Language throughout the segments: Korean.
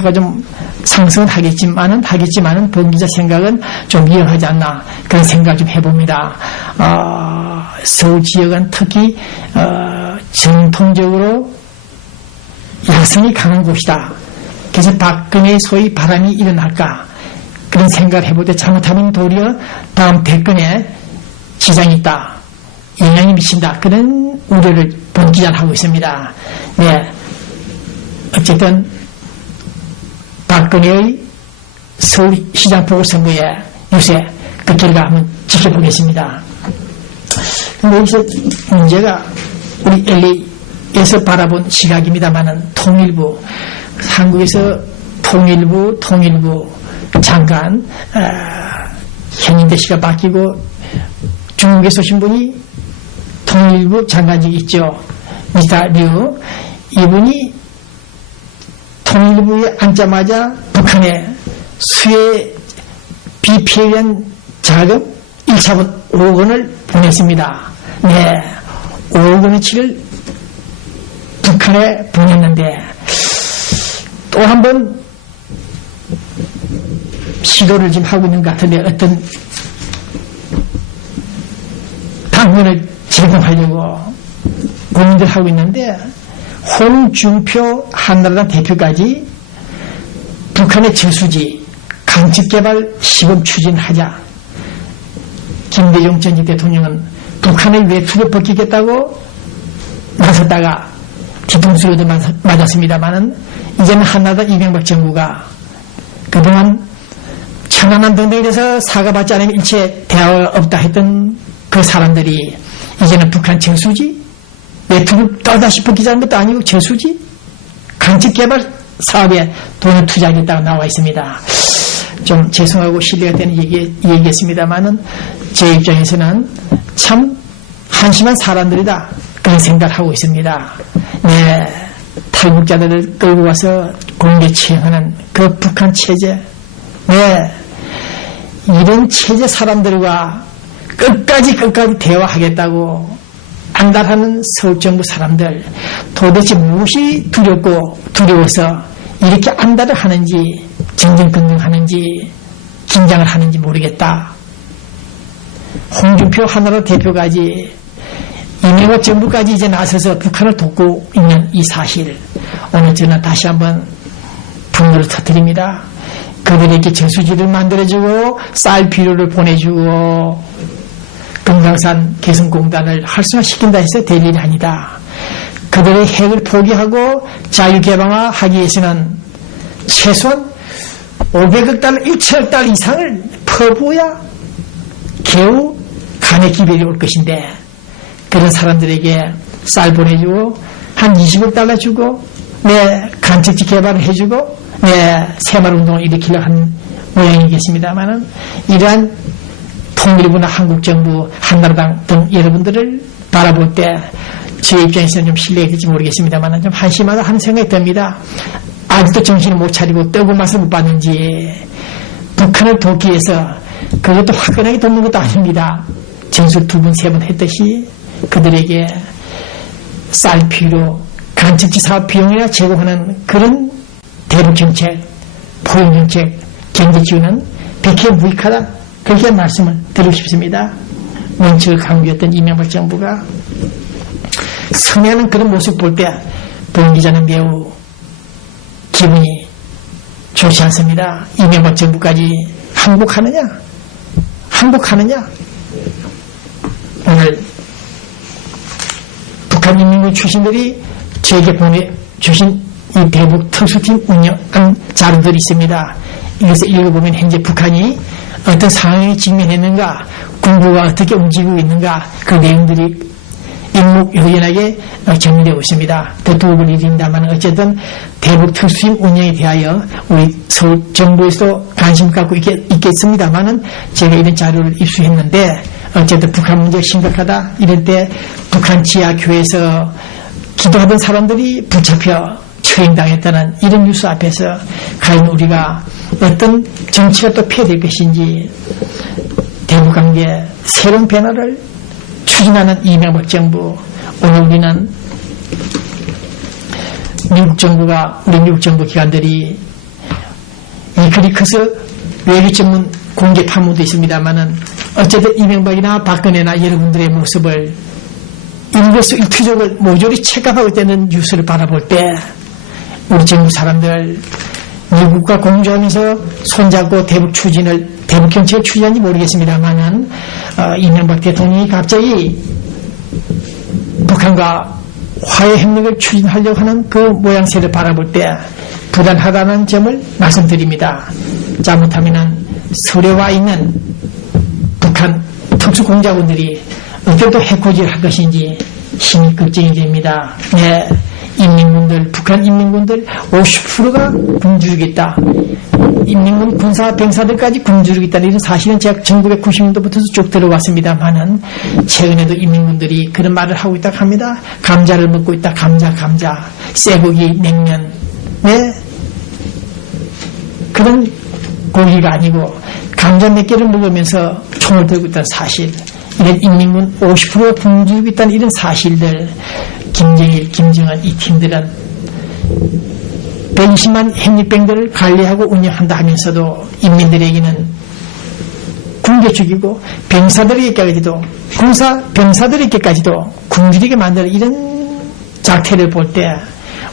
홍준표가 좀 상승은 하겠지만은 본기자 생각은 좀 위험하지 않나 그런 생각을 좀 해봅니다. 서울 지역은 특히 전통적으로 야성이 강한 곳이다. 그래서 박근혜의 소위 바람이 일어날까 그런 생각을 해볼 때 잘못하면 도리어 다음 대권에 지장이 있다. 영향이 미친다. 그런 우려를 본기자는 하고 있습니다. 네. 어쨌든 박근혜의 서울시장 보궐선거의 유세 그 결과 한번 지켜보겠습니다. 근데 여기서 문제가 우리 LA에서 바라본 시각입니다만은 통일부 한국에서 통일부 장관 현인대 씨가 바뀌고 중국에서 오신 분이 통일부 장관직이 있죠. 미다류 이분이 통일부에 앉자마자 북한에 수해 비피에 의한 자금 1차분 5억 원을 보냈습니다. 네, 5억 원어치를 북한에 보냈는데 또 한 번 시도를 지금 하고 있는 것 같은데 어떤 당근을 제공하려고 고민들 하고 있는데 홍준표 한나라당 대표까지 북한의 저수지 강측개발 시범 추진하자. 김대중 전 대통령은 북한의 외투를 벗기겠다고 나섰다가 뒤통수로도 맞았습니다만은 이제는 한나라당 이명박 정부가 그동안 천안함 등등에서 사과받지 않으면 일체 대화가 없다 했던 그 사람들이 이제는 북한 저수지 외투를 떠다시 벗기자는 것도 아니고 저수지 강측개발 사업에 돈을 투자하겠다고 나와 있습니다. 좀 죄송하고 신뢰가 되는 얘기했습니다만은 제 입장에서는 참 한심한 사람들이다 그런 생각을 하고 있습니다. 네, 탈북자들을 끌고 와서 공개 처형하는 그 북한 체제, 네, 이런 체제 사람들과 끝까지 대화하겠다고 안달하는 서울정부 사람들 도대체 무엇이 두려워서 이렇게 안달을 하는지 정정긍긍하는지 긴장을 하는지 모르겠다. 홍준표 한나라 대표까지 이명박 정부까지 이제 나서서 북한을 돕고 있는 이 사실 오늘 저는 다시 한번 분노를 터뜨립니다. 그들에게 저수지를 만들어주고 쌀 비료를 보내주고 금강산 개성공단을 활성화시킨다 해서 될 일이 아니다. 그들의 핵을 포기하고 자유개방화하기 위해서는 최소한 500억 달러, 1천억 달러 이상을 퍼부어야 겨우 간의 기별이 올 것인데 그런 사람들에게 쌀 보내주고 한 20억 달러 주고 간척지 개발을 해주고 새마을운동을 일으키려고 한 모양이겠습니다만은 이러한 통일부나 한국정부, 한나라당 등 여러분들을 바라볼 때 제 입장에서는 좀 신뢰가 될지 모르겠습니다만 좀 한심하다 하는 생각이 듭니다. 아직도 정신을 못 차리고 뜨거운 맛을 못 봤는지 북한을 돕기 위해서 그것도 화끈하게 돕는 것도 아닙니다. 전술 2번, 3번 했듯이 그들에게 쌀 필요, 간척지 사업 비용이나 제공하는 그런 대북정책, 포용정책, 경제지원은 백해무익하다. 그렇게 말씀을 드리고 싶습니다. 원칙을 강조했던 이명박 정부가 성행하는 그런 모습 볼 때 본 기자는 매우 기분이 좋지 않습니다. 이명박 정부까지 항복하느냐? 오늘 북한 인민군 출신들이 저에게 보내주신 이 대북 특수팀 운영한 자료들이 있습니다. 이것을 읽어보면 현재 북한이 어떤 상황에 직면했는가, 군부가 어떻게 움직이고 있는가, 그 내용들이 일목요연하게 정리되고 있습니다. 더 도움을 드린다면 어쨌든 대북 특수팀 운영에 대하여 우리 서울 정부에서도 관심 갖고 있겠습니다만은 제가 이런 자료를 입수했는데 어쨌든 북한 문제가 심각하다. 이럴 때 북한 지하교회에서 기도하던 사람들이 붙잡혀 처형당했다는 이런 뉴스 앞에서 과연 우리가 어떤 정치가 또 펴야 될 것인지 대북관계 새로운 변화를 추진하는 이명박 정부, 오늘 우리는 우리 미국 정부 기관들이 이 글이 커서 외교전문 공개 파문도 있습니다만은 어쨌든 이명박이나 박근혜나 여러분들의 모습을 일거수일투족을 모조리 체감하고 있다는 뉴스를 바라볼 때 우리 정부 사람들 미국과 공조하면서 손잡고 대북 경책을 추진한지 모르겠습니다만은 이명박 대통령이 갑자기 북한과 화해 협력을 추진하려고 하는 그 모양새를 바라볼 때 불안하다는 점을 말씀드립니다. 잘못하면 서울에 와 있는 북한 특수공작원들이 어떻게 또 해코지를 할 것인지 심히 걱정이 됩니다. 네, 인민군들, 북한 인민군들 50%가 굶주리겠다. 인민군 군사 병사들까지 굶주리겠다는 이런 사실은 제가 1990년도부터 쭉 들어왔습니다만은 최근에도 인민군들이 그런 말을 하고 있다고 합니다. 감자를 먹고 있다. 감자. 쇠고기, 냉면. 네, 그런 고기가 아니고 감자 몇 개를 먹으면서 총을 들고 있다는 사실, 이런 인민군 50%가 굶주리고 있다는 이런 사실들, 김정일, 김정은 이 팀들은 120만 핵리병들을 관리하고 운영한다 하면서도 인민들에게는 굶겨 죽이고 병사들에게까지도, 군사 병사들에게까지도 굶주리게 만드는 이런 작태를 볼 때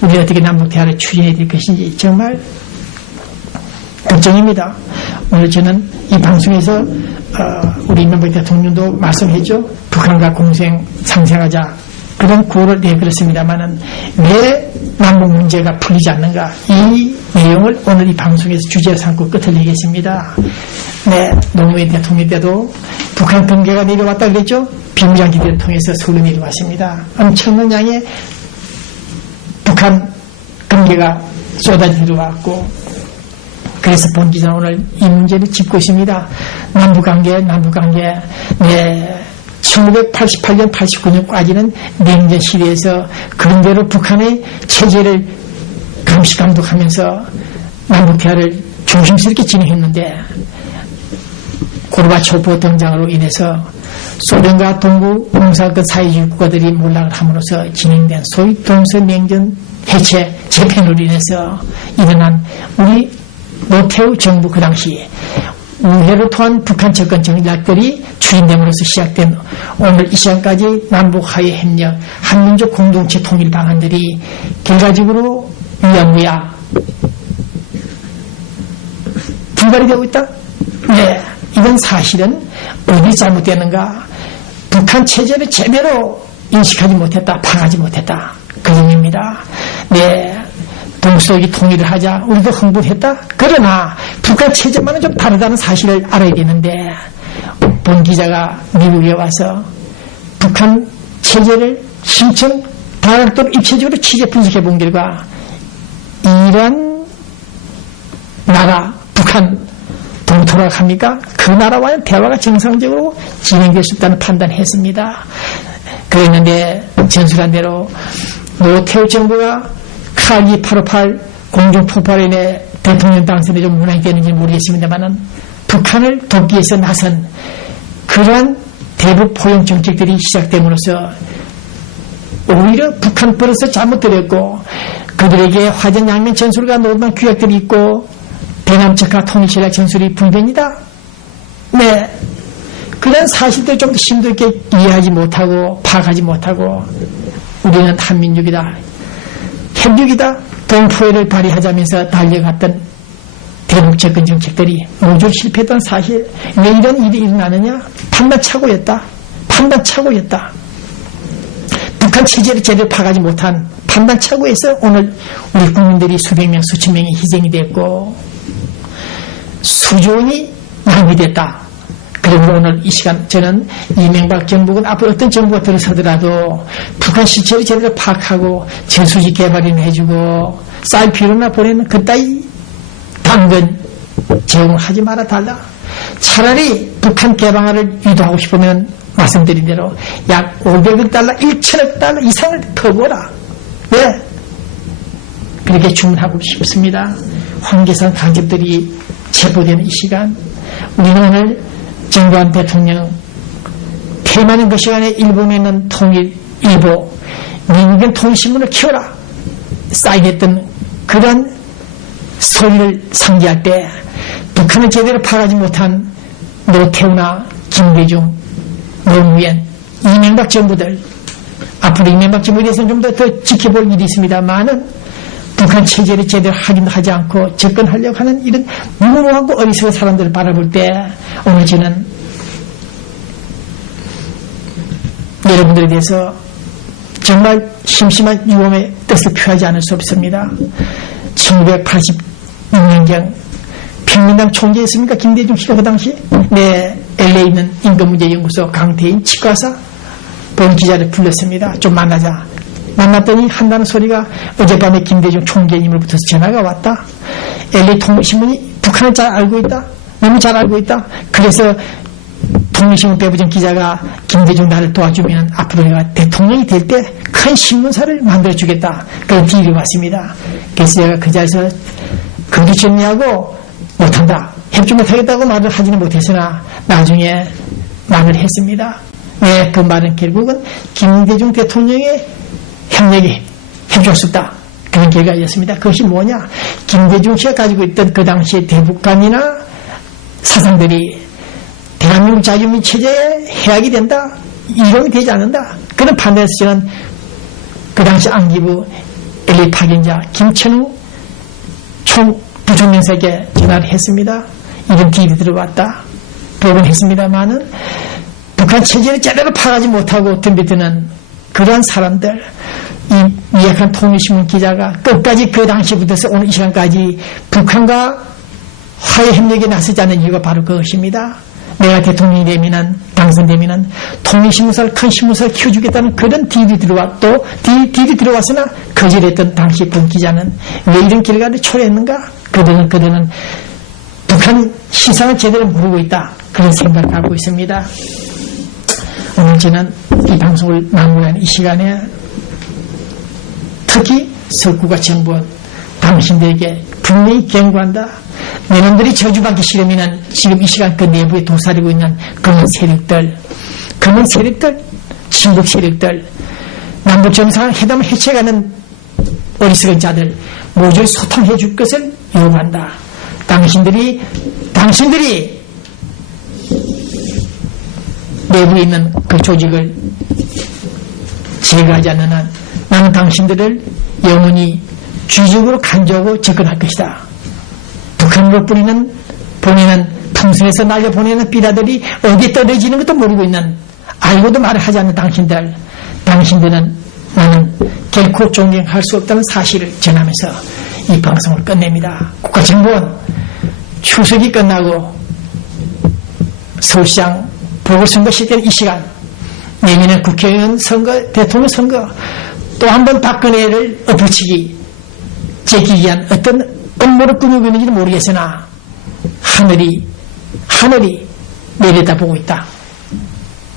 우리 어떻게 남북 대화를 추진해야 될 것인지 정말 걱정입니다. 오늘 저는 이 방송에서 우리 이명박 대통령도 말씀했죠. 북한과 공생 상생하자, 그런 구호를 내걸었습니다만은 왜 남북 문제가 풀리지 않는가, 이 내용을 오늘 이 방송에서 주제로 삼고 끝을 내겠습니다. 네, 노무현 대통령 때도 북한 금괴가 내려왔다 그랬죠. 비무장지대를 통해서 서울로 내려왔습니다. 엄청난 양의 북한 금괴가 쏟아져 들어왔고, 그래서 본기자는 오늘 이 문제를 짚고 있습니다. 남북관계. 네, 1988년, 89년까지는 냉전 시대에서 그런대로 북한의 체제를 감시 감독하면서 남북 대화를 조심스럽게 진행했는데, 고르바초프 등장으로 인해서 소련과 동구 공사권 사회주의 국가들이 몰락을 함으로써 진행된 소위 동서냉전 해체 재편으로 인해서 일어난 우리 노태우 정부 그 당시 우회를 통한 북한 접근 전략들이 추진됨으로써 시작된 오늘 이 시간까지 남북 화해 협력, 한민족 공동체 통일 방안들이 결과적으로 위야무야 불발이 되고 있다. 네, 이건 사실은 어디 잘못되는가, 북한 체제를 제대로 인식하지 못했다, 파악하지 못했다, 그 점입니다. 네, 동서기 통일을 하자, 우리도 흥분했다. 그러나 북한 체제만은 좀 다르다는 사실을 알아야겠는데, 본 기자가 미국에 와서 북한 체제를 심층 다각도로 입체적으로 취재 분석해 본 결과 이란 나라, 북한 동토라고 합니까? 그 나라와는 대화가 정상적으로 진행될 수 있다는 판단을 했습니다. 그랬는데 전술한 대로 노태우 정부가 칼기 858 공중폭발에 인해 대통령 당선에 좀 문항이 되는지 모르겠습니다만 북한을 돕기 위해서 나선 그러한 대북 포용 정책들이 시작됨으로써 오히려 북한 버릇을 잘못 들였고, 그들에게 화전양면 전술과 노르만 규약들이 있고 대남측과 통일전략 전술이 분배입니다. 네, 그런 사실들 좀 더 심도 있게 이해하지 못하고 파악하지 못하고 우리는 한민족이다, 협력이다, 동포애를 발휘하자면서 달려갔던 대북 접근 정책들이 모두 실패했던 사실. 왜 이런 일이 일어나느냐? 판단착오였다. 북한 체제를 제대로 파악하지 못한 판단착오에서 오늘 우리 국민들이 수백 명, 수천 명이 희생이 됐고 수조 원이 낭비됐다. 그리고 오늘 이 시간 저는 이명박 정부는 앞으로 어떤 정부가 들어서더라도 북한 실체를 제대로 파악하고 전수지 개발이나 해주고 사이피로나 보내는 그따위 당근 제공을 하지 말아 달라. 차라리 북한 개방화를 유도하고 싶으면 말씀드린 대로 약 500억 달러, 1천억 달러 이상을 더 벌어라. 네, 그렇게 주문하고 싶습니다. 황계산 강접들이 체포되는 이 시간, 우리는 오늘 정부한 대통령 퇴임하는 그 시간에 일본에는 통일일보, 미국은 통일신문을 키워라 사인했던 그런 소리를 상기할 때 북한을 제대로 파가지 못한 노태우나 김대중, 노무현, 이명박 정부들, 앞으로 이명박 정부에 대해서는 좀 더 지켜볼 일이 있습니다만은 북한 체제를 제대로 하긴 하지 않고 접근하려고 하는 이런 무모하고 어리석은 사람들을 바라볼 때 오늘 저는 여러분들에 대해서 정말 심심한 유감의 뜻을 표하지 않을 수 없습니다. 1986년경 평민당 총재였습니까? 김대중 씨가 그 당시 LA에 있는 인권문제연구소 강태인 치과사 본 기자를 불렀습니다. 좀 만나자. 만났더니 한다는 소리가 어젯밤에 김대중 총재님으로부터 전화가 왔다. LA 통일신문이 북한을 잘 알고 있다. 너무 잘 알고 있다. 그래서 통일신문 배부정 기자가 김대중 나를 도와주면 앞으로 내가 대통령이 될 때 큰 신문사를 만들어주겠다. 그런 딜이 왔습니다. 그래서 제가 그 자리에서 그리 정리하고 못한다. 협조 못하겠다고 말을 하지는 못했으나 나중에 말을 했습니다. 네, 그 말은 결국은 김대중 대통령의 협력이 해줄 수 없다. 그런 결과였습니다. 그것이 뭐냐? 김대중 씨가 가지고 있던 그 당시의 대북관이나 사상들이 대한민국 자유민주 체제에 해악이 된다. 이론이 되지 않는다. 그런 판단에서 저는 그 당시 안기부 LA 파견자 김천우 부총리에게 전화를 했습니다. 이런 딜이 들어왔다. 복원했습니다만은 북한 체제를 제대로 파가지 못하고 덤벼드는 그러한 사람들, 이 미약한 통일신문 기자가 끝까지 그 당시부터 오늘 이 시간까지 북한과 화해 협력에 나서지 않는 이유가 바로 그것입니다. 내가 대통령이 되면은, 당선되면은 통일신문사를, 큰 신문사를 키워주겠다는 그런 딜이 딜이 들어왔으나 거절했던 당시 본 기자는 왜 이런 결과를 초래했는가? 그들은 북한 시상을 제대로 모르고 있다. 그런 생각을 갖고 있습니다. 오늘 저는 이 방송을 마무리하는 이 시간에 특히 석구가 정부원 당신들에게 분명히 경고한다. 너희들이 저주받기 싫으면 지금 이 시간 그 내부에 도사리고 있는 검은 세력들, 친북 세력들, 남북정상회담을 해체하는 어리석은 자들 모조리 소통해 줄 것을 요구한다. 당신들이 내부에 있는 그 조직을 제거하지 않는 한 나는 당신들을 영원히 쥐죽으로 간주하고 접근할 것이다. 북한으로 보내는 풍선에서 날려보내는 삐라들이 어디에 떨어지는 것도 모르고 있는, 알고도 말을 하지 않는 당신들은 나는 결코 존경할 수 없다는 사실을 전하면서 이 방송을 끝냅니다. 국가정보원 추석이 끝나고 서울시장 보궐선거 시작되는 이 시간, 내년에 국회의원 선거, 대통령 선거, 또 한 번 박근혜를 엎어치기, 제끼기 위한 어떤 음모를 꾸미고 있는지는 모르겠으나 하늘이 내려다보고 있다.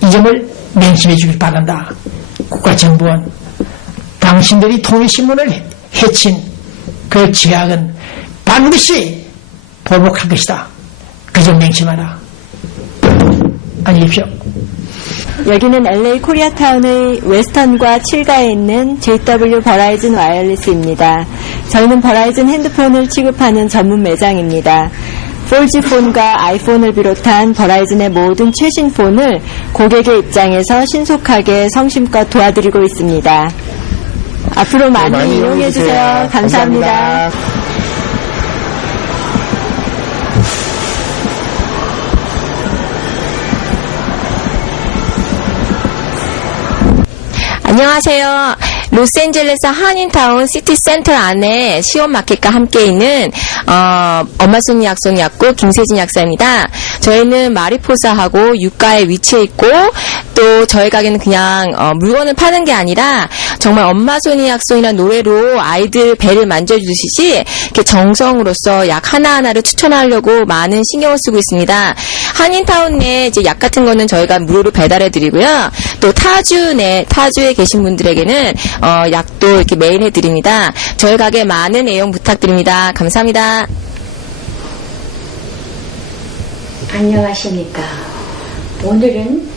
이 점을 맹심해 주길 바란다. 국가정보원, 당신들이 통일신문을 해친 그 죄악은 반드시 보복할 것이다. 그 점 맹심하라. 안녕히 계십시오. 여기는 LA 코리아타운의 웨스턴과 7가에 있는 JW 버라이즌 와이어리스입니다. 저희는 버라이즌 핸드폰을 취급하는 전문 매장입니다. 4G 폰과 아이폰을 비롯한 버라이즌의 모든 최신 폰을 고객의 입장에서 신속하게 성심껏 도와드리고 있습니다. 앞으로 많이 이용해주세요. 감사합니다. 안녕하세요. 로스앤젤레스 한인타운 시티센터 안에 시온마켓과 함께 있는 엄마순이 약속 약국 김세진 약사입니다. 저희는 마리포사하고 유가에 위치해 있고 또 저희 가게는 그냥 물건을 파는 게 아니라 정말 엄마순이 약속이라는 노래로 아이들 배를 만져주듯이 이렇게 정성으로서 약 하나하나를 추천하려고 많은 신경을 쓰고 있습니다. 한인타운 내 이제 약 같은 거는 저희가 무료로 배달해 드리고요. 또 타주에 계신 분들에게는 약도 이렇게 매일 해드립니다. 저희 가게 많은 애용 부탁드립니다. 감사합니다. 안녕하십니까. 오늘은